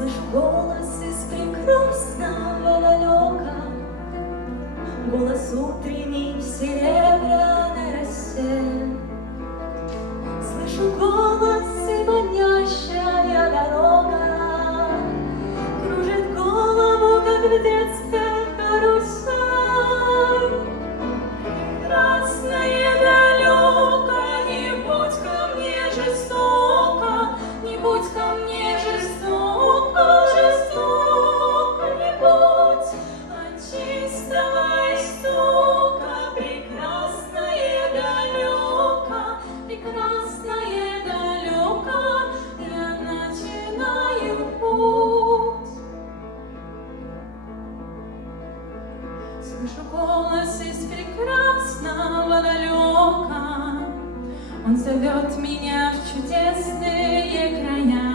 Слышу голос из прекрасного далека, голос утренний в серебряной росе. Слышу голос и манящая дорога кружит голову, как в детстве карусель. Красное далеко, не будь ко мне жестоко, не будь ко мне жестоко, жестоко не будь, от чистого истока. Прекрасное далеко, прекрасное далеко, я начинаю путь. Слышу голос из прекрасного далека, он зовет меня в чудесные края.